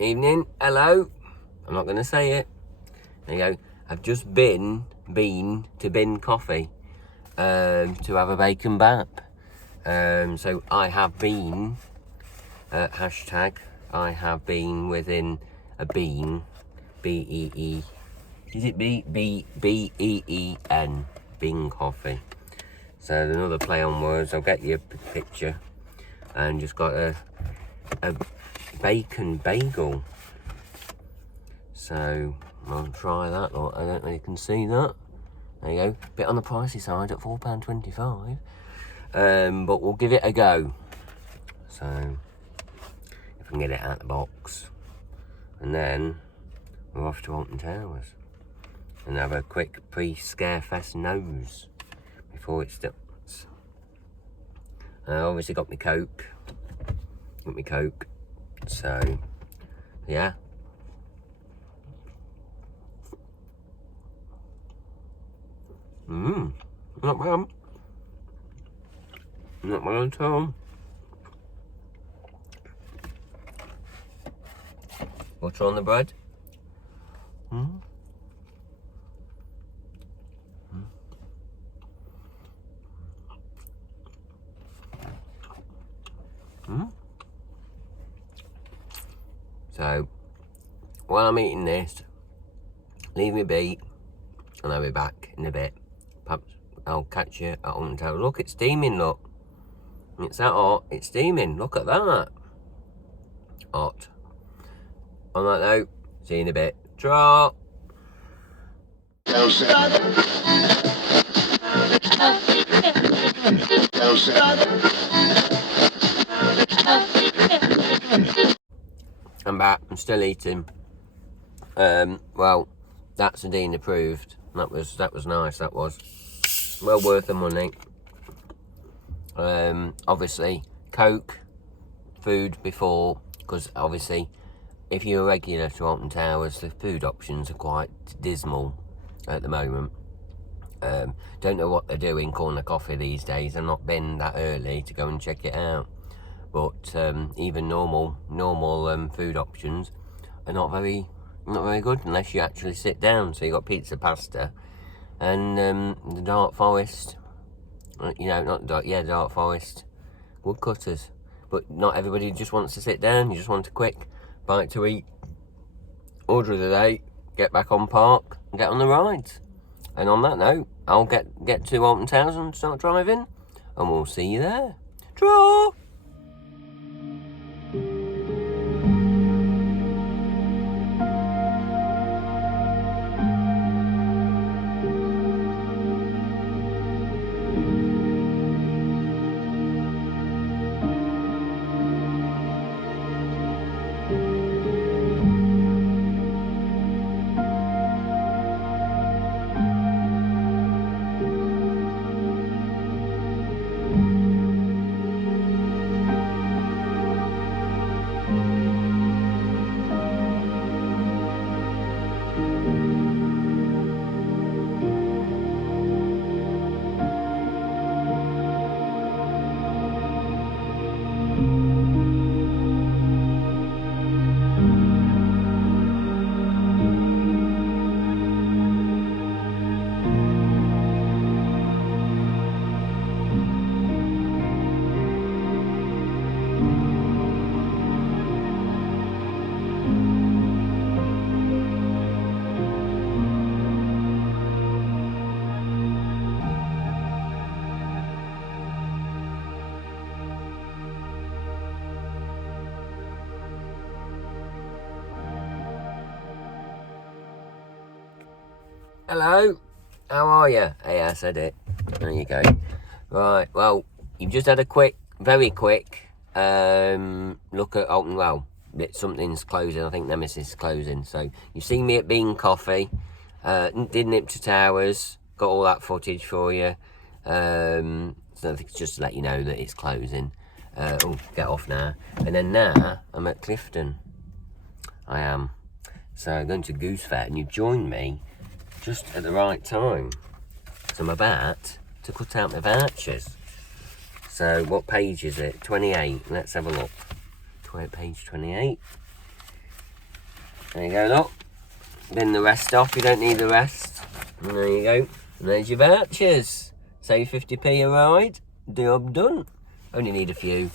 Evening, hello. I'm not going to say it. There you go. I've just been to Bin Coffee to have a bacon bap. So I have been, hashtag, I have been within a bean, B-E-E, is it B-E-E-N, Bin Coffee. So another play on words, I'll get you a picture. And just got a bacon bagel. So I'll try that. Look, I don't know if you can see that. There you go. Bit on the pricey side at £4.25. But we'll give it a go. So if I can get it out of the box. And then we're off to Alton Towers. And have a quick pre-Scarefest nose before it starts. Obviously got my Coke. So, yeah. Not bad. Not bad at all. Butter on the bread. So, while I'm eating this, leave me be, and I'll be back in a bit. Perhaps I'll catch you at Alton Towers. Look, it's steaming, look. It's that hot, it's steaming. Look at that. Hot. On that note, see you in a bit. Tra! I'm back. I'm still eating. Well, that's Dean approved. That was nice. That was well worth the money. Obviously, Coke, food before, because obviously, if you're a regular to Alton Towers, the food options are quite dismal at the moment. Don't know what they're doing corner coffee these days. I've not been that early to go and check it out. But even normal food options are not very good unless you actually sit down. So you got pizza, pasta, and the Dark Forest. Dark Forest woodcutters. But not everybody just wants to sit down. You just want a quick bite to eat, order of the day, get back on park, and get on the rides. And on that note, I'll get to Alton Towers and start driving, and we'll see you there. Draw. Hello, how are you? Hey, I said it. There you go. Right, well, you've just had a very quick look at Alton. Well, something's closing. I think Nemesis is closing. So you've seen me at Bean Coffee. Did nip to Towers. Got all that footage for you. So I think it's just to let you know that it's closing. Get off now. And then now I'm at Clifton. I am. So I'm going to Goose Fair, and you've joined me just at the right time. So I'm about to cut out my vouchers. So what page is it? 28. Let's have a look. Page 28. There you go, look. Bin the rest off, you don't need the rest. And there you go. And there's your vouchers. Save 50p a ride. Job done. Only need a few.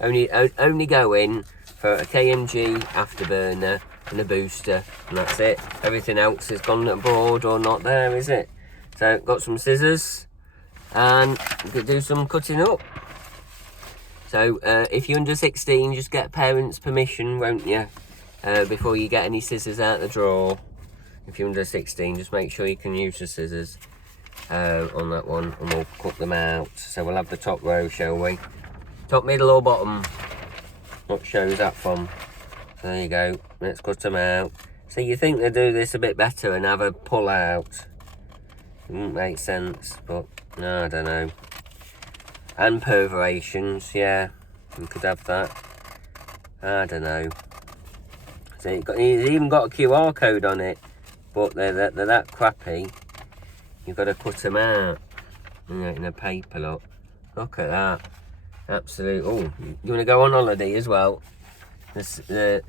Only go in for a KMG afterburner and a booster, and that's it. Everything else is gone abroad or not there, is it? So got some scissors and you could do some cutting up. So if you're under 16, just get parents' permission, won't you? Before you get any scissors out the drawer. If you're under 16, just make sure you can use the scissors on that one, and we'll cut them out. So we'll have the top row, shall we? Top, middle or bottom? What show's that from? So there you go. Let's cut them out. So you think they'd do this a bit better and have a pull out? Wouldn't make sense, but no, I don't know. And perforations, yeah, you could have that. I don't know. So it's even got a QR code on it, but they're that crappy. You've got to cut them out in a paper. Look at that. Absolute. Oh, you want to go on holiday as well? The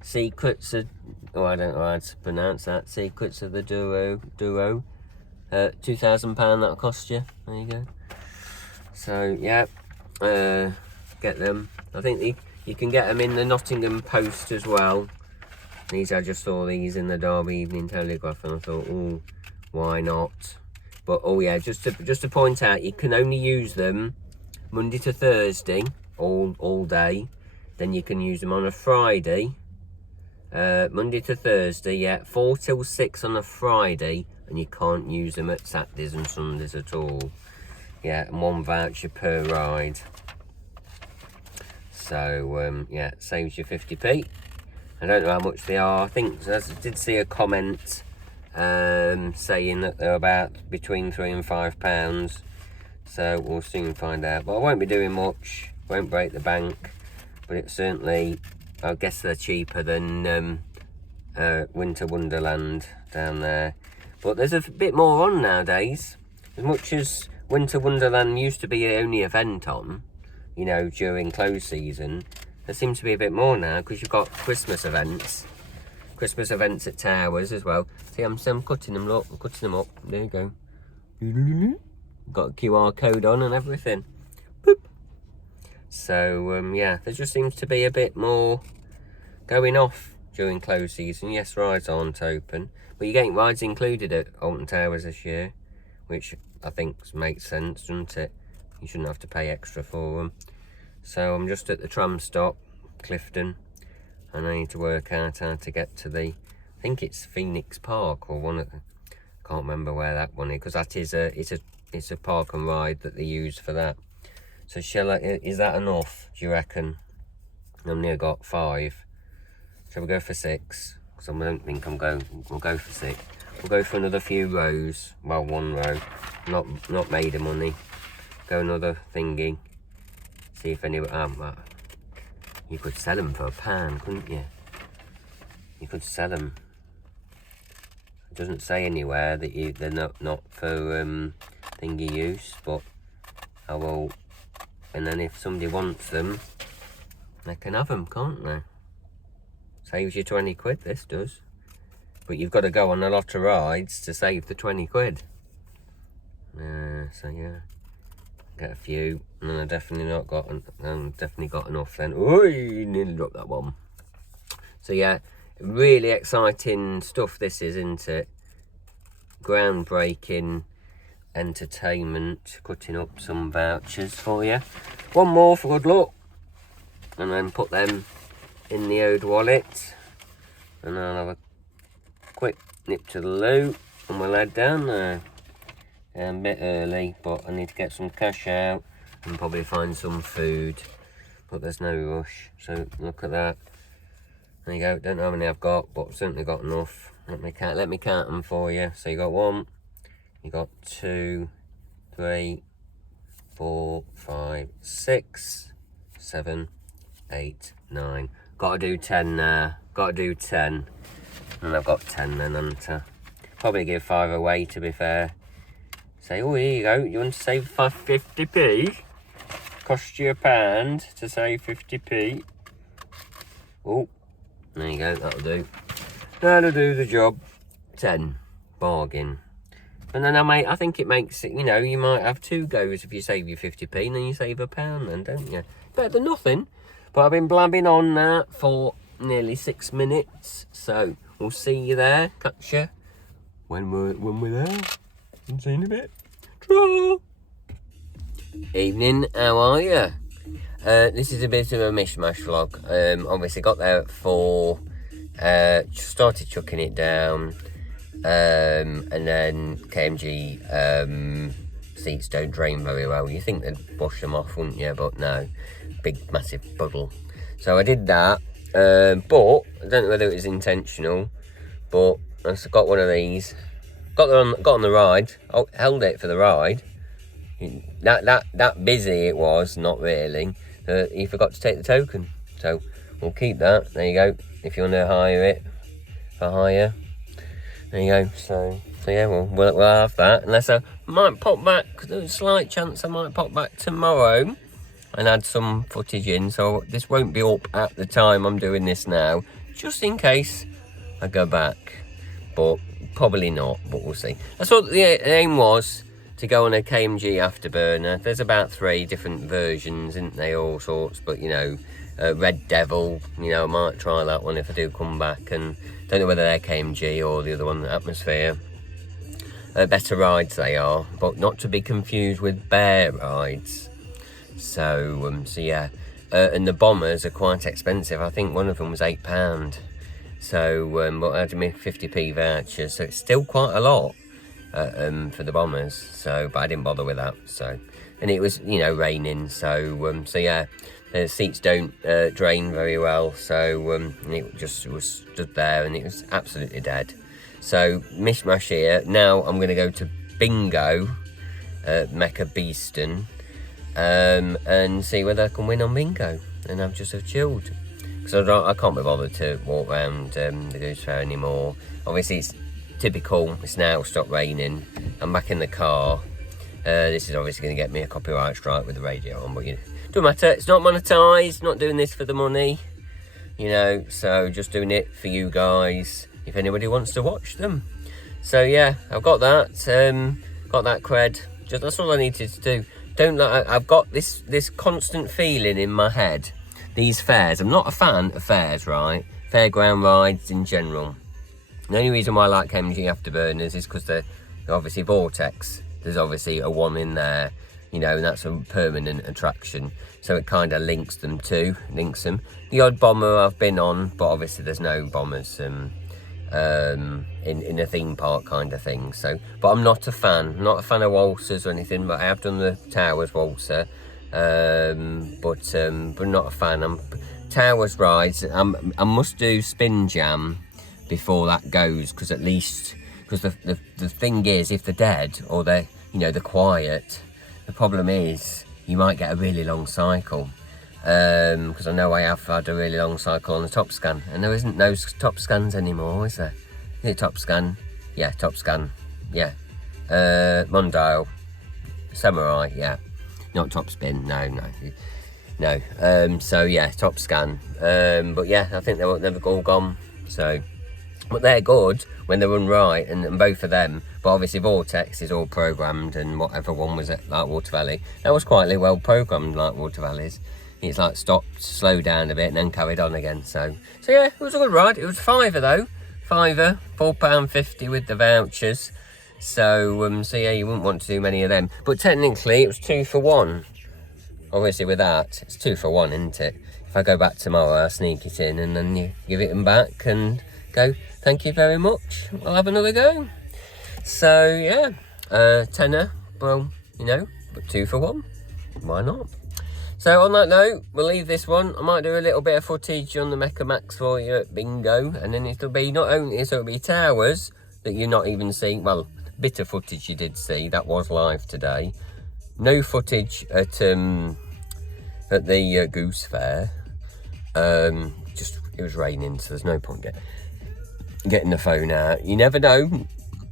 secrets of. Oh, I don't know how to pronounce that. Secrets of the Douro. £2,000 that'll cost you. There you go. So yeah, get them. I think you can get them in the Nottingham Post as well. These, I just saw these in the Derby Evening Telegraph, and I thought, oh, why not? But oh yeah, just to point out, you can only use them Monday to Thursday, all day. Then you can use them on a Friday, Monday to Thursday, yeah, 4 till 6 on a Friday, and you can't use them at Saturdays and Sundays at all. Yeah, and 1 voucher per ride. So yeah, it saves you 50p. I don't know how much they are. I think I did see a comment saying that they're about between £3 and £5. So we'll soon find out. But I won't be doing much. Won't break the bank. But it's certainly, I guess they're cheaper than Winter Wonderland down there. But there's a bit more on nowadays. As much as Winter Wonderland used to be the only event on, you know, during close season, there seems to be a bit more now, because you've got Christmas events at Towers as well. See, I'm cutting them, look, I'm cutting them up. There you go. Got a QR code on and everything. Boop. So yeah, there just seems to be a bit more going off during close season. Yes, rides aren't open, but you're getting rides included at Alton Towers this year, which I think makes sense, doesn't it? You shouldn't have to pay extra for them. So I'm just at the tram stop, Clifton, and I need to work out how to get to the, I think it's Phoenix Park, or one of the, I can't remember where that one is, because that is it's a park and ride that they use for that. So is that enough, do you reckon? I've nearly got 5. Shall we go for 6? Because I don't think we'll go for 6. We'll go for another few rows. Well, 1 row. Not made of money. Go another thingy. See if anyone. You could sell them for £1, couldn't you? You could sell them. It doesn't say anywhere that they're not for thingy use, but I will. And then if somebody wants them, they can have them, can't they? Saves you 20 quid, this does. But you've got to go on a lot of rides to save the 20 quid. So yeah, get a few, and then I definitely got enough then. Oh, nearly dropped that one. So yeah, really exciting stuff this is, isn't it? Groundbreaking entertainment, cutting up some vouchers for you. 1 more for good luck, and then put them in the old wallet, and I'll have a quick nip to the loo, and we'll head down there. A bit early, but I need to get some cash out and probably find some food, but there's no rush. So look at that. There you go. Don't know how many I've got, but I've certainly got enough. Let me count them for you. So you got 1, you got 2, 3, 4, 5, 6, 7, 8, 9. Got to do 10 now. Got to do 10, and I've got 10 then, haven't I? Probably give 5 away, to be fair. Say, oh, here you go. You want to save 50p? Cost you £1 to save 50p. Oh, there you go. That'll do. That'll do the job. 10. Bargain. And then I think it makes it, you know, you might have 2 goes if you save your 50p, and then you save £1 then, don't you? Better than nothing. But I've been blabbing on that for nearly 6 minutes, so we'll see you there. Catch you when we're there. I'm seeing a bit. Draw. Evening, how are you? This is a bit of a mishmash vlog. Obviously got there at 4, started chucking it down, and then KMG seats don't drain very well. You think they'd wash them off, wouldn't you? But no, big massive puddle. So I did that, but I don't know whether it was intentional, but I got one of these, got on the ride, held it for the ride. That busy it was, not really. He forgot to take the token, so we'll keep that. There you go. If you want to hire it for hire, there you go. So yeah, we'll have that. Unless I might pop back. There's a slight chance I might pop back tomorrow and add some footage in. So this won't be up at the time I'm doing this now, just in case I go back. But probably not. But we'll see. That's what the aim was. To go on a KMG afterburner. There's about 3 different versions, isn't they, all sorts, but you know, Red Devil, you know, I might try that one if I do come back, and don't know whether they're KMG or the other one, Atmosphere. Better rides they are, but not to be confused with Bear rides. So yeah, and the Bombers are quite expensive. I think one of them was £8. So, but I had my 50p voucher, so it's still quite a lot. For the Bombers, so, but I didn't bother with that. So, and it was, you know, raining, so yeah, the seats don't drain very well, so it just was stood there and it was absolutely dead. So mishmash here. Now I'm going to go to Bingo, Mecca Beeston, and see whether I can win on Bingo, and I've just have chilled because I can't be bothered to walk around the Goose Fair anymore. Obviously it's typical, it's now stopped raining. I'm back in the car. This is obviously going to get me a copyright strike with the radio on, but you know, don't matter, it's not monetized, not doing this for the money, you know, so just doing it for you guys if anybody wants to watch them. So yeah, I've got that cred. Just that's all I needed to do. I've got this constant feeling in my head, these fairs, I'm not a fan of fairs, right, fairground rides in general. The only reason why I like KMG afterburners is because they're obviously Vortex. There's obviously a one in there, you know, and that's a permanent attraction. So it kind of links them. The odd bomber I've been on, but obviously there's no bombers in a theme park kind of thing. So, but I'm not a fan. I'm not a fan of waltzers or anything, but I have done the Towers waltzer. But not a fan. Towers rides. I must do Spin Jam before that goes, because at least, because the thing is, if they're dead or they're, you know, they're quiet, the problem is you might get a really long cycle, because I know I have had a really long cycle on the Top Scan, and there isn't those Top Scans anymore, is there? Is it Top Scan? Yeah, Top Scan, yeah. Mondial, Samurai, yeah, not Top Spin, no. So yeah, Top Scan, but yeah, I think they've all gone. So, but they're good when they run right, and both of them. But obviously Vortex is all programmed, and whatever one was at like Water Valley, that was quite well programmed, like Water Valley's. It's like stopped, slowed down a bit, and then carried on again. So yeah, it was a good ride. It was £5 though, £4.50 with the vouchers. So yeah, you wouldn't want to do many of them. But technically, it was 2 for 1. Obviously, with that, it's 2 for 1, isn't it? If I go back tomorrow, I'll sneak it in, and then you give it them back and go, thank you very much, I'll have another go. So yeah, tenner, well, you know, but 2 for 1, why not? So on that note, we'll leave this one. I might do a little bit of footage on the Mecca Max for you at Bingo, and then it'll be not only, so it'll be Towers that you're not even seeing, well, a bit of footage you did see, that was live today. No footage at the Goose Fair. Just, it was raining, so there's no point getting the phone out. You never know,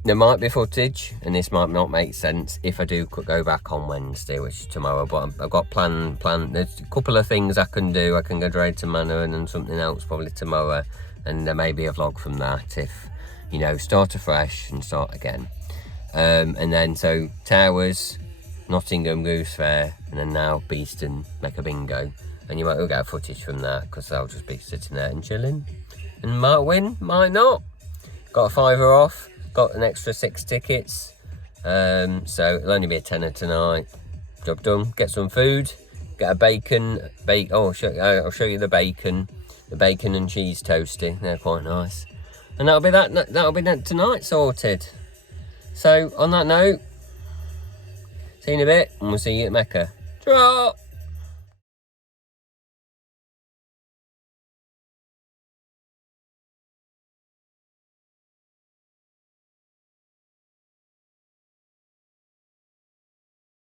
there might be footage, and this might not make sense if I do go back on Wednesday, which is tomorrow. But I've got planned. There's a couple of things I can do. I can go to Drayton Manor and then something else probably tomorrow, and there may be a vlog from that if, you know, start afresh and start again. And then so Towers, Nottingham Goose Fair, and then now Beeston Mecca Bingo, and you might all get footage from that because I'll just be sitting there and chilling, and might win, might not. Got a £5 off, got an extra 6 tickets, so it'll only be a tenner tonight. Job done. Get some food, get a bacon. Oh, I'll show you the bacon and cheese toasty. They're quite nice, and that'll be that tonight sorted. So on that note, see you in a bit, and we'll see you at Mecca. Ta-ra!